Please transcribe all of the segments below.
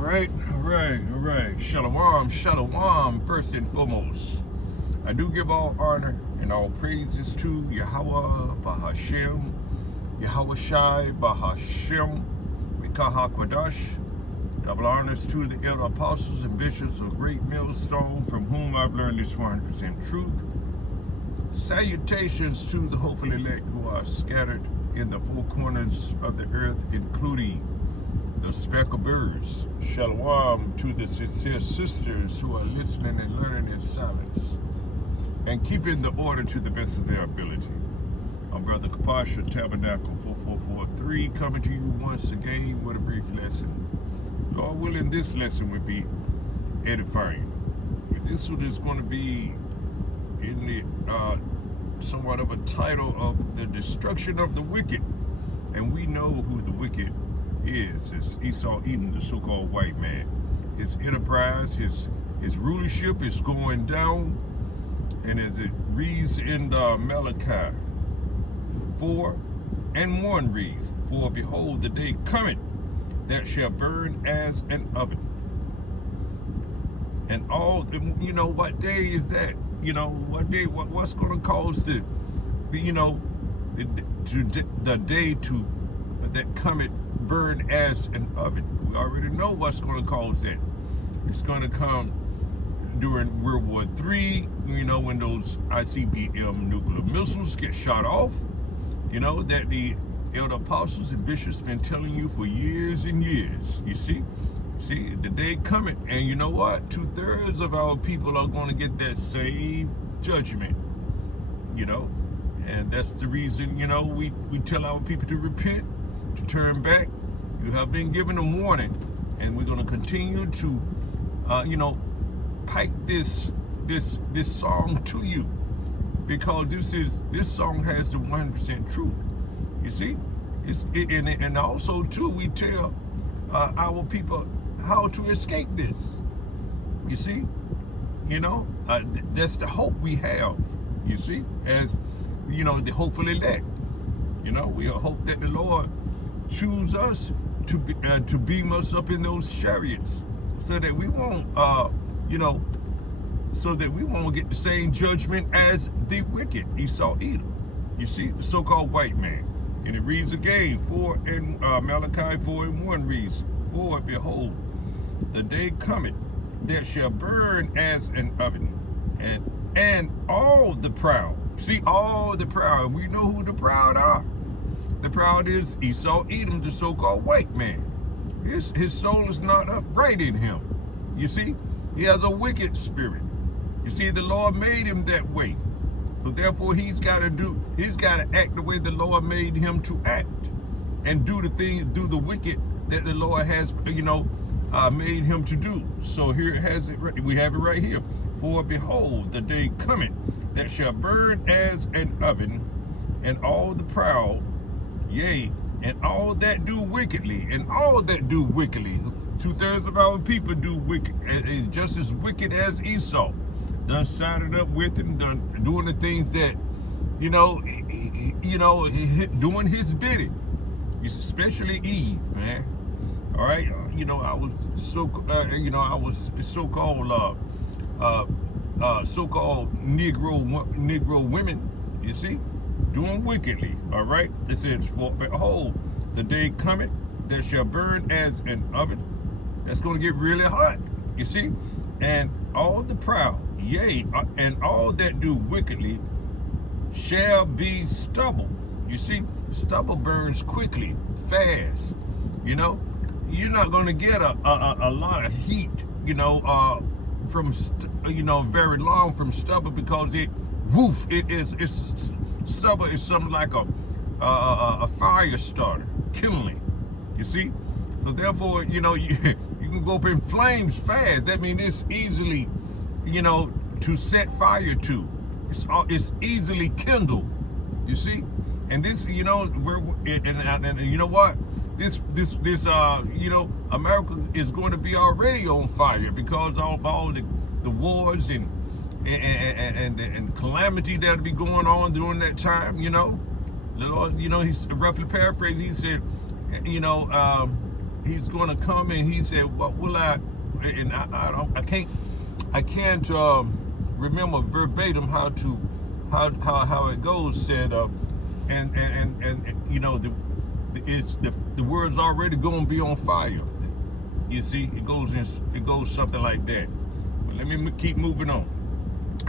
All right. Shalom. First and foremost, I do give all honor and all praises to Yahweh Bahashem, Yahweh Shai Bahashem, Mikaha Kwadash. Double honors to the elder apostles and bishops of Great Millstone, from whom I've learned this 100% truth. Salutations to the hopeful elect who are scattered in the four corners of the earth, including the speckled birds. Shalom to the sincere sisters who are listening and learning in silence and keeping the order to the best of their ability. I'm Brother Kapasha, Tabernacle 4443, coming to you once again with a brief lesson. Lord willing, this lesson will be edifying. This one is going to be in the somewhat of a title of the destruction of the wicked. And we know who the wicked is. It's Esau Edom, the so-called white man. His enterprise, his rulership is going down. And as it reads in Malachi 4:1 reads, "For behold, the day cometh that shall burn as an oven." And all, what day is that? What day? What's going to cause the day to that cometh burn as an oven? We already know what's going to cause that. It's going to come during World War III. When those ICBM nuclear missiles get shot off. That the elder apostles and bishops been telling you for years and years. You see, the day coming, and you know what? 2/3 of our people are going to get that same judgment. And that's the reason, we tell our people to repent, to turn back. You have been given a warning, and we're going to continue to, pipe this song to you, because this song has the 100% truth. You see, and also too, we tell our people how to escape this. You see, that's the hope we have. You see, as the hopeful elect. We hope that the Lord choose us to beam us up in those chariots, so that we won't, so that we won't get the same judgment as the wicked Esau Edom. You see, the so-called white man. And it reads again, Malachi 4:1 reads, "For behold, the day cometh that shall burn as an oven, and all the proud." See, all the proud. We know who the proud are. The proud is Esau Edom, the so-called white man. His soul is not upright in him. You see, he has a wicked spirit. You see, the Lord made him that way. So therefore, he's got to act the way the Lord made him to act, and do the wicked that the Lord has, made him to do. So here it has it. We have it right here. "For behold, the day cometh that shall burn as an oven, and all the proud, yea, and all that do wickedly, and all that do wickedly." 2/3 of our people do wicked, is just as wicked as Esau. Done sided up with him, done doing the things that, doing his bidding. Especially Eve, man. All right, I was so-called Negro women. You see, doing wickedly. All right, it says, "For behold, the day cometh that shall burn as an oven." That's going to get really hot. You see, "And all the proud, yea, and all that do wickedly shall be stubble." You see, stubble burns quickly, fast. You're not going to get a lot of heat, from very long from stubble, because stubble is something like a fire starter, kindling. You see, so therefore, you can go up in flames fast. That means it's easily, to set fire to. It's easily kindled. You see, and this, and you know what? This, America is going to be already on fire because of all the wars and calamity that'll be going on during that time. The Lord, he's roughly paraphrasing. He said, he's going to come, and he said, "What will I?" And I can't remember verbatim how it goes. Said, and you know, the word's already going to be on fire. You see, it goes something like that. But let me keep moving on.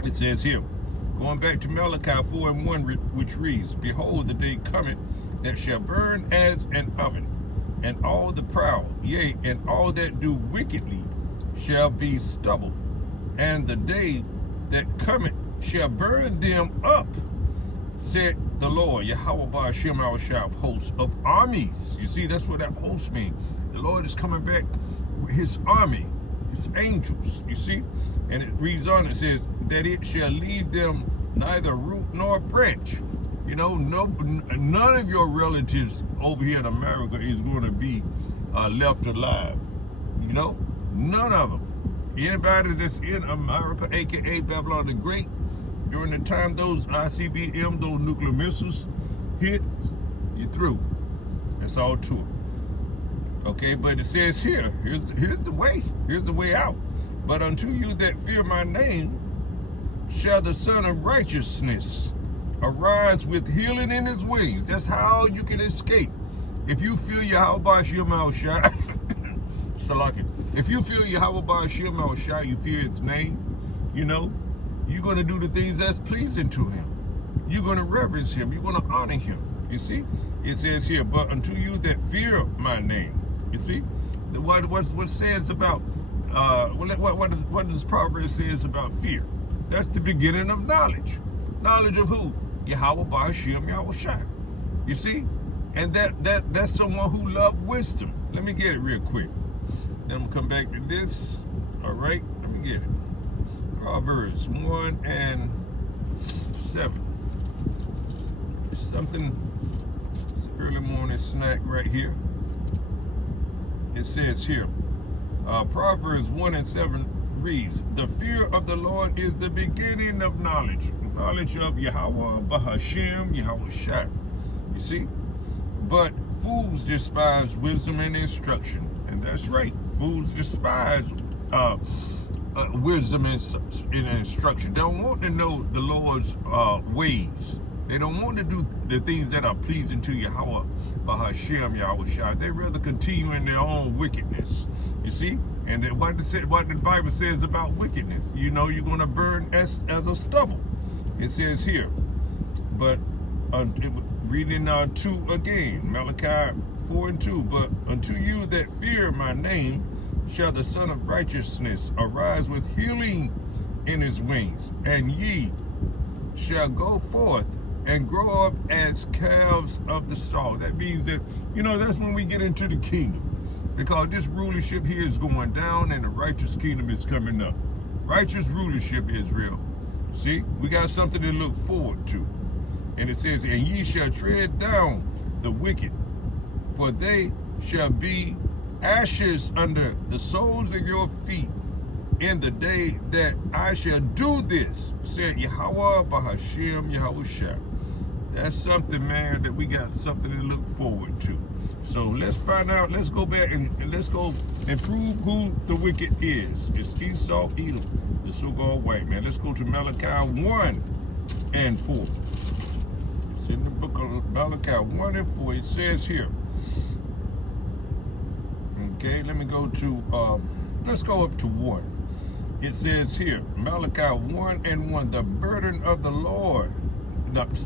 It says here, going back to Malachi 4:1, which reads, "Behold, the day cometh that shall burn as an oven, and all the proud, yea, and all that do wickedly shall be stubble. And the day that cometh shall burn them up, said the Lord, Yahweh Ba'ashem Yahushua of hosts, of armies." You see, that's what that host means. The Lord is coming back with his army, his angels, you see? And it reads on, it says, "that it shall leave them neither root nor branch." You know, none of your relatives over here in America is going to be left alive. You know, none of them. Anybody that's in America, aka Babylon the Great, during the time those ICBM, those nuclear missiles hit, you're through. That's all to it. Okay, but it says here, here's the way out. "But unto you that fear my name shall the Son of Righteousness arise with healing in his wings." That's how you can escape. If you feel Yahweh Ba'ashem Yahushua, Salakin. If you feel Yahweh Ba'ashem Yahushua, you fear his name, you know, you're going to do the things that's pleasing to him. You're going to reverence him. You're going to honor him. You see? It says here, "But unto you that fear my name." You see? What says about, what does Proverbs says about fear? That's the beginning of knowledge. Knowledge of who? Yahweh Ba'ashem Yahushua. You see? And that's someone who loves wisdom. Let me get it real quick. Then I'm going to come back to this. All right? Let me get it. Proverbs 1:7. Something, it's an early morning snack right here. It says here, Proverbs 1:7 reads, "The fear of the Lord is the beginning of knowledge." Knowledge of Yahweh Ba'ashem Yahushua. You see? "But fools despise wisdom and instruction." And that's right. Fools despise wisdom and instruction. They don't want to know the Lord's ways. They don't want to do the things that are pleasing to Yahweh Ba'ashem Yahushua. They rather continue in their own wickedness. You see? And what the Bible says about wickedness, you know, you're going to burn as a stubble. It says here, but reading 2 again, Malachi 4:2, "But unto you that fear my name shall the Son of Righteousness arise with healing in his wings, and ye shall go forth and grow up as calves of the stall." That means that, you know, that's when we get into the kingdom. Because this rulership here is going down and the righteous kingdom is coming up. Righteous rulership, Israel. See, we got something to look forward to. And it says, "And ye shall tread down the wicked, for they shall be ashes under the soles of your feet in the day that I shall do this, said Yahweh Ba'ashem Yahushua." That's something, man, that we got something to look forward to. So let's find out, let's go back and let's go and prove who the wicked is. It's Esau, Edom, the so-called white man. Let's go to Malachi 1:4. It's in the book of Malachi 1:4. It says here, okay, let me go to, let's go up to 1. It says here, Malachi 1:1, "The burden of the Lord,"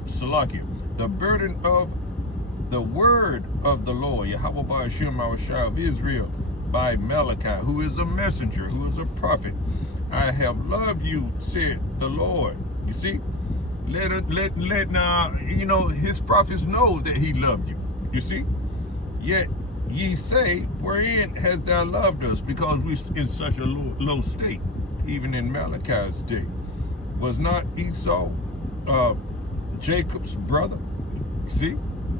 Salakia, "the burden of the word of the Lord, Yahweh Ba'ashem Yahushua of Israel, by Malachi, who is a messenger, who is a prophet. I have loved you, said the Lord." You see? Let you know, his prophets know that he loved you. You see? "Yet ye say, wherein hast thou loved us?" Because we in such a low state, even in Malachi's day. "Was not Esau Jacob's brother?" You see?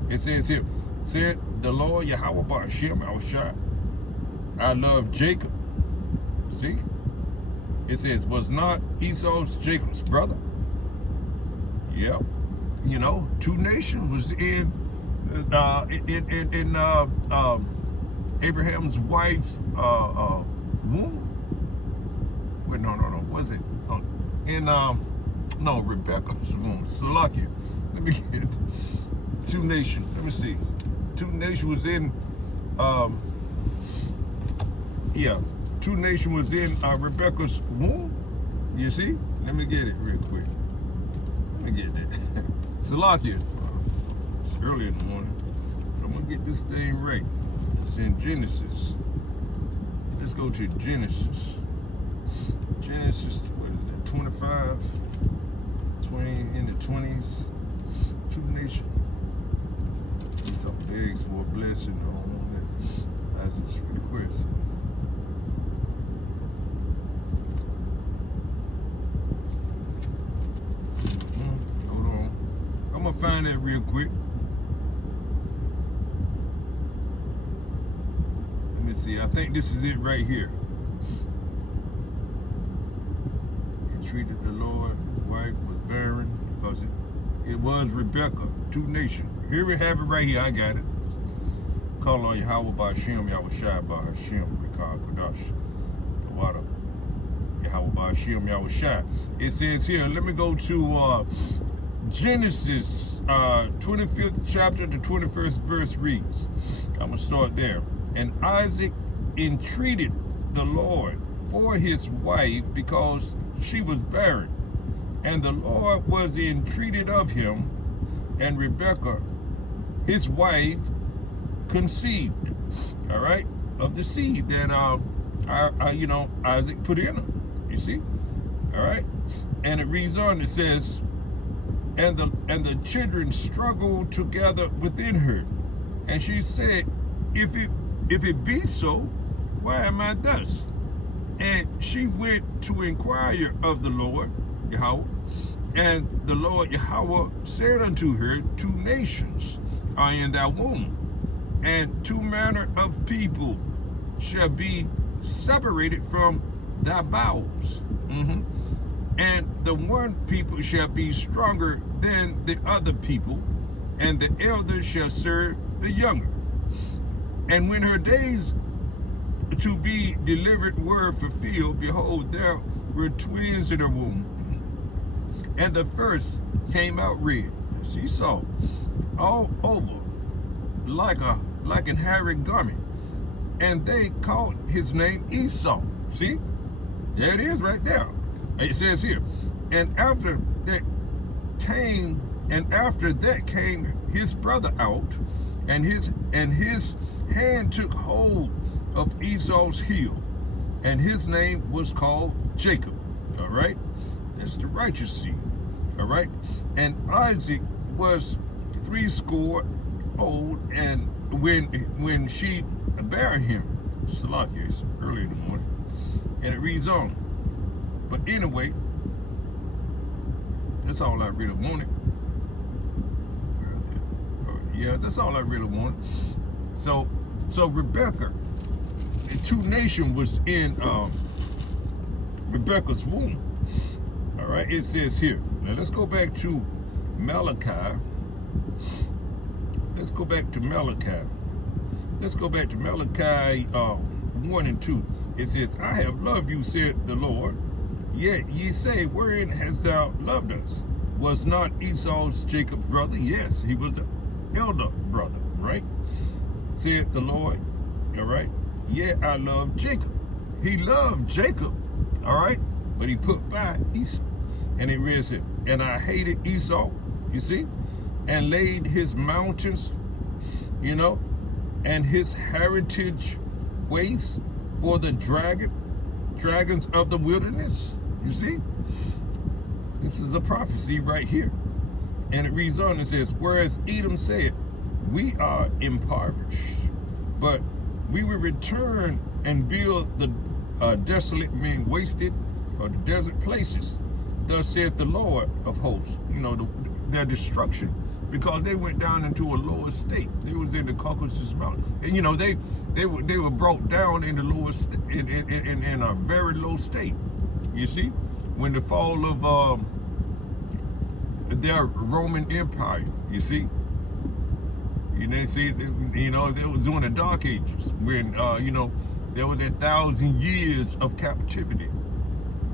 It says here, "Said the Lord Yahweh Ba'ashem Yahushua, I love Jacob." See? It says, "Was not Esau's Jacob's brother?" Yep. You know, 2 nations was in Abraham's wife's womb. Wait, no. Was it no, Rebecca's womb? Salakia. Let me get it. Two nations. Let me see. Two nations was in. Yeah, two nation was in Rebecca's womb. You see? Let me get it real quick. Let me get that. Salakia. It's early in the morning. I'm gonna get this thing right. It's in Genesis. Let's go to Genesis. Genesis, what is that? 25, 20 in the 20s. Two nations. Esau begs for a blessing on Isaac's request. Hold on. I'm gonna find that real quick. Let me see. I think this is it right here. He treated the Lord. His wife was barren because it was Rebecca. Two nations. Here we have it right here. I got it. Call on Yahweh by Hashem, Yahweh Shai by Hashem, Rikah Kodash. Tawada. Yahweh by Hashem, Yahweh Shai. It says here, let me go to Genesis 25th chapter, the 21st verse reads. I'm going to start there. And Isaac entreated the Lord for his wife because she was barren. And the Lord was entreated of him, and Rebekah, his wife, conceived, all right, of the seed that Isaac put in her. You see, all right, and it reads on. It says, and the children struggled together within her, and she said, if it be so, why am I thus? And she went to inquire of the Lord Yahweh, and the Lord Yahweh said unto her, two nations are in thy womb, and two manner of people shall be separated from thy bowels. And the one people shall be stronger than the other people, and the elder shall serve the younger. And when her days to be delivered were fulfilled, behold, there were twins in her womb. And the first came out red. She saw all over like an hairy garment. And they called his name Esau. See? There it is right there. It says here, and after that came his brother out, and his hand took hold of Esau's heel, and his name was called Jacob. All right, that's the righteous seed. All right, and Isaac was 80 old, and when she bare him, Salakia, it's early in the morning, and it reads on. But anyway, that's all I really wanted. Yeah, that's all I really wanted. So Rebecca, two nation was in Rebecca's womb. All right, it says here. Now let's go back to Malachi. Let's go back to Malachi 1 and 2. It says, I have loved you, said the Lord. Yet ye say, wherein hast thou loved us? Was not Esau's Jacob's brother? Yes, he was the elder brother, right? Said the Lord, all right? Yet I love Jacob. He loved Jacob, all right? But he put by Esau. And it reads it, and I hated Esau, you see? And laid his mountains, and his heritage waste for the dragons of the wilderness. You see? This is a prophecy right here. And it reads on, it says, whereas Edom said, we are impoverished, but we will return and build the desolate, mean wasted, or the desert places. Thus saith the Lord of hosts, their destruction, because they went down into a lower state. They was in the Caucasus Mountain, and they were brought down in the lower in a very low state. You see, when the fall of their Roman Empire, you see, You know, see, you know, they was during the Dark Ages when, you know, there was 1,000 years of captivity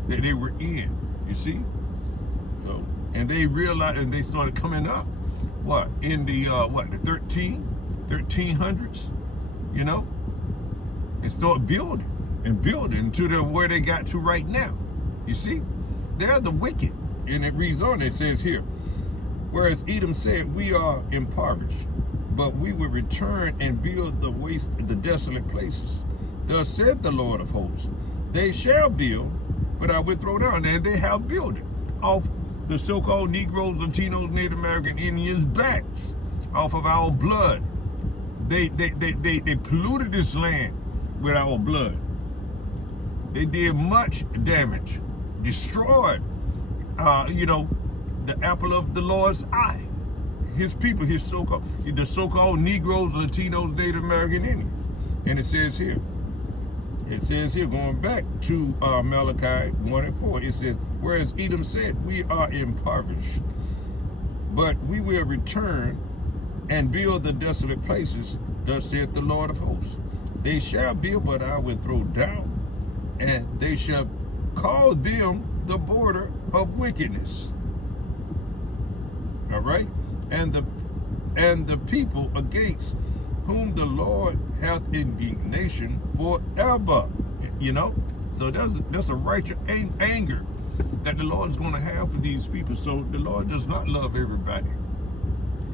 that they were in. You see, so and they realized, and they started coming up. What in the the 1300s? You know, and start building and building to the where they got to right now. You see, they're the wicked, and it reads on. It says here, whereas Edom said, "We are impoverished, but we will return and build the desolate places. Thus said the Lord of hosts, they shall build, but I will throw down." And they have built it off the so-called Negroes, Latinos, Native American Indians' backs, off of our blood. They polluted this land with our blood. They did much damage, destroyed, you know, the apple of the Lord's eye. His people, the so-called Negroes, Latinos, Native American Indians. And it says here, going back to Malachi 1:4, it says, whereas Edom said, "We are impoverished, but we will return and build the desolate places, thus saith the Lord of hosts. They shall build, but I will throw down, and they shall call them the border of wickedness." All right? And the people against whom the Lord hath indignation forever. You know? So that's a righteous anger that the Lord is going to have for these people. So the Lord does not love everybody.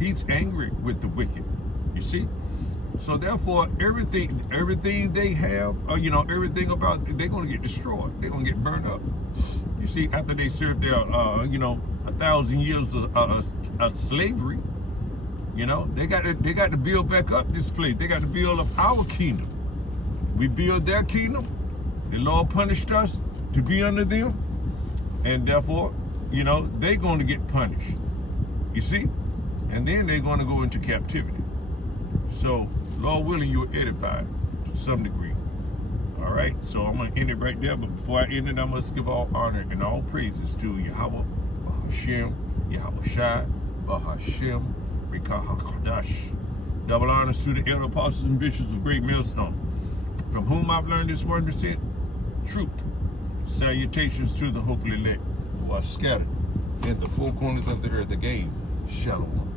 He's angry with the wicked. You see? So therefore, everything they have, you know, everything about, they're going to get destroyed. They're going to get burned up. You see, after they served their, you know, 1,000 years of slavery, you know, they got to build back up this place. They got to build up our kingdom. We build their kingdom. The Lord punished us to be under them, and therefore, you know, they're going to get punished. You see, and then they're going to go into captivity. So, Lord willing, you're edified to some degree. All right, so I'm going to end it right there. But before I end it, I must give all honor and all praises to Yahweh, Bahashem, Yahweh Shai, Bahashem, Rikah HaKadosh. Double honors to the elder apostles and bishops of Great Millstone, from whom I've learned this 100% truth. Salutations to the hopefully elect who are scattered in the four corners of the earth again. Shalom.